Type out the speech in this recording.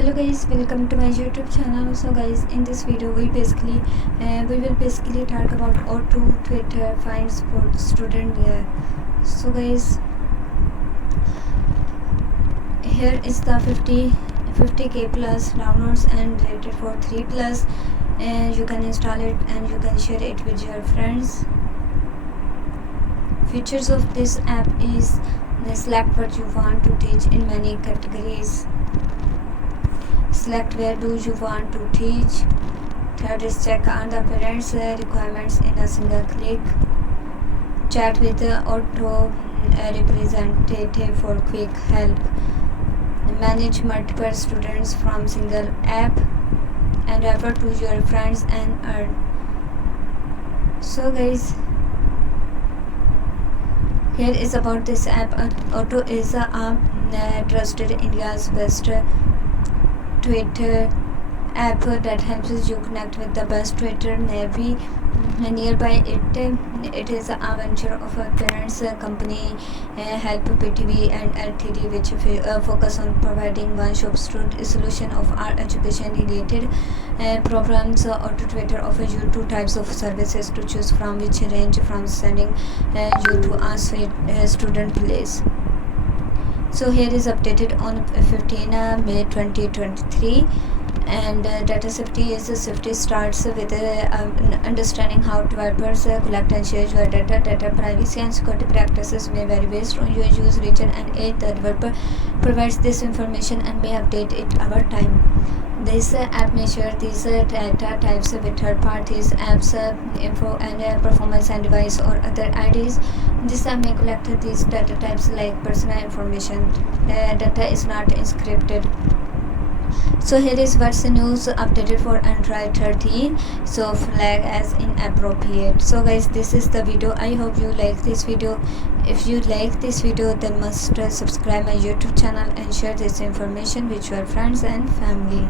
Hello guys, welcome to my YouTube channel. So guys, in this video we will basically talk about auto Twitter fines for student. So guys, here is the 50k plus downloads and rated for 3 plus, and you can install it and you can share it with your friends. Features of this app is select what you want to teach in many categories. Select where do you want to teach. Third is check on the parents' requirements in a single click. Chat with the auto representative for quick help. Manage multiple students from single app and refer to your friends and earn. So guys, here is about this app. Auto is a trusted India's best Twitter app that helps you connect with the best Twitter nearby. It is a venture of a parents company, Help PTV and LTD, which focus on providing one-stop solution of our education related programs. Auto Twitter offers you two types of services to choose from, which range from sending you to a student place. So here is updated on 15 May 2023, and data safety starts with understanding how developers collect and share your data. Data privacy and security practices may vary based on your use region and age. The developer provides this information and may update it over time. This app may share these data types with third parties, apps, info and performance and device or other IDs. This app may collect these data types like personal information. Data is not encrypted. So here is what's the news updated for Android 13. So flag as inappropriate. So guys, this is the video. I hope you like this video. If you like this video, then must subscribe my YouTube channel and share this information with your friends and family.